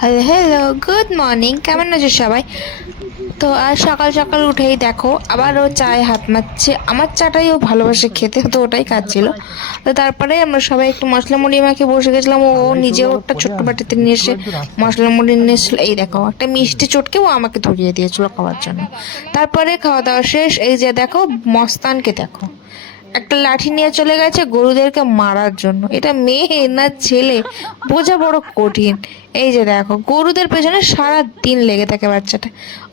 Hello hello, good morning. কেমন আছো সবাই? তো আজ সকাল সকাল উঠেই দেখো আবার ও চায়ে হাত মারছে। আমার চাটাই ও ভালোবাসে খেতে, তো ওটাই খাচ্ছিল। তো তারপরে আমরা সবাই একটু মশলা মুড়ি মাখিয়ে বসে গেছিলাম। ও নিজেও একটা ছোট্ট বাটিতে নিয়ে এসে মশলা মুড়ি নিয়ে এসেছিল। এই দেখো একটা মিষ্টি চটকে ও আমাকে ধরিয়ে দিয়েছিল খাওয়ার জন্য। তারপরে খাওয়া দাওয়া শেষ। এই যে দেখো মস্তানকে দেখো, একটা লাঠি নিয়ে চলে গেছে গরুদেরকে মারার জন্য। এটা মেয়ে না ছেলে বোঝা বড় কঠিন। এই যে দেখো গরুদের পেছনে সারা দিন লেগে থাকে বাচ্চাটা।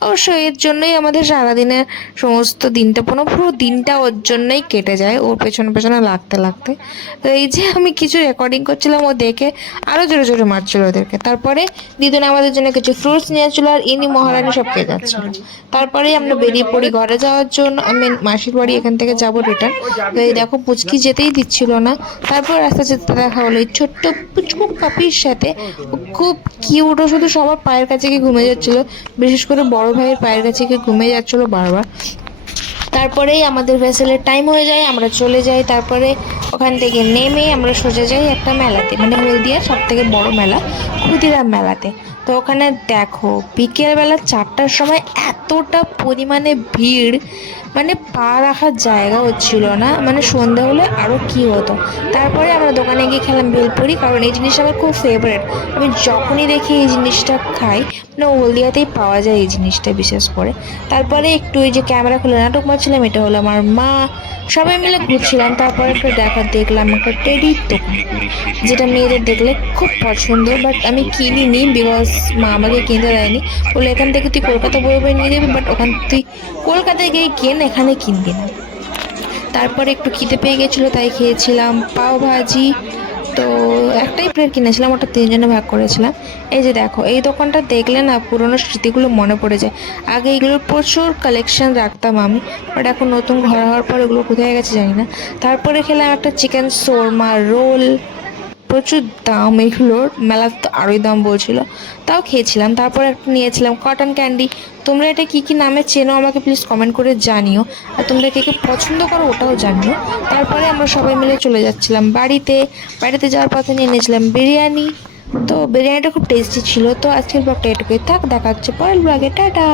অবশ্য এর জন্যই আমাদের সারাদিনের সমস্ত দিনটা পুরো দিনটা ওর জন্যই কেটে যায়, ওর পেছনে পেছনে লাগতে লাগতে। তো এই যে আমি কিছু রেকর্ডিং করছিলাম, ও দেখে আরো জোরে জোরে মারছিল ওদেরকে। তারপরে দিদুন আমাদের জন্য কিছু ফ্রুটস নিয়েছিল, আর ইনি মহারানী সব খেয়ে যাচ্ছিল। তারপরেই আমরা বেরিয়ে পড়ি ঘরে যাওয়ার জন্য। আমি মাসির বাড়ি এখান থেকে যাবো রিটার্ন। তো এই দেখো পুচকি যেতেই দিচ্ছিল না। তারপর রাস্তা যেতে দেখা হলো এই ছোট্ট পুচকু পাপির সাথে। খুব কিউট, ও শুধু সবার পায়ের কাছে গিয়ে ঘুমিয়ে যাচ্ছিল, বিশেষ করে বড় ভাইয়ের পায়ের কাছে গিয়ে ঘুমিয়ে যাচ্ছিল বারবার। তারপরেই আমাদের ভেসেলের টাইম হয়ে যায়, আমরা চলে যাই। তারপরে ওখান থেকে নেমে আমরা সোজা যাই একটা মেলাতে, মানে হলদিয়ার সব থেকে বড় মেলা ক্ষুদিরাম মেলাতে। তো ওখানে দেখো বিকেলবেলা 4টার সময় এতটা পরিমাণে ভিড়, মানে পা রাখার জায়গা হচ্ছিল না। মানে সন্ধে হলে আরও কি হতো। তারপরে আমরা দোকানে গিয়ে খেলাম ভেলপুরি, কারণ এই জিনিসটা আমার খুব ফেভারিট। আমি যখনই দেখি এই জিনিসটা খাই, মানে হলদিয়াতেই পাওয়া যায় এই জিনিসটা বিশেষ করে। তারপরে একটু এই যে ক্যামেরা খুলে নাটক মারছিলাম, এটা হলো আমার মা। সবাই মিলে ঘুরছিলাম। তারপরে একটা দেখলাম একটা টেডির দোকান, যেটা মেয়েদের দেখলে খুব পছন্দ, বাট আমি কিনিনি বিকজ মা আমাকে কিনতে দেয়নি। বলে এখান থেকে তুই কলকাতা বয়ে বয়ে নিয়ে যাবি, বাট ওখান তুই কলকাতায় গিয়ে কেন, এখানে কিনবি না। তারপরে একটু খিদে পেয়ে গেছিলো, তাই খেয়েছিলাম পাও ভাজি। তো একটাই প্লেট কিনেছিলাম, ওটা 3 জনে ভাগ করেছিলাম। এই যে দেখো এই দোকানটা দেখলে না পুরোনো স্মৃতিগুলো মনে পড়ে যায়। আগে এগুলোর প্রচুর কালেকশন রাখতাম আমি, বাট এখন নতুন ঘর হওয়ার পর এগুলো কোথায় গেছে জানি না। তারপরে খেলাম একটা চিকেন শোরমা রোল। প্রচুর দাম এগুলোর, মেলাতে তো আরোই দাম বলছিল, তাও খেয়েছিলাম। তারপর একটা নিয়েছিলাম কটন ক্যান্ডি। তোমরা এটা কী কী নামে চেনো আমাকে প্লিজ কমেন্ট করে জানিও, আর তোমরা কে কে পছন্দ করো ওটাও জানিও। তারপরে আমরা সবাই মিলে চলে যাচ্ছিলাম বাড়িতে যাওয়ার পথে নিয়ে নিয়েছিলাম বিরিয়ানি। তো বিরিয়ানিটা খুব টেস্টি ছিল। তো আজকের ব্লগটা এটুকুই থাক, দেখা হচ্ছে পরের ব্লগে, টাটা।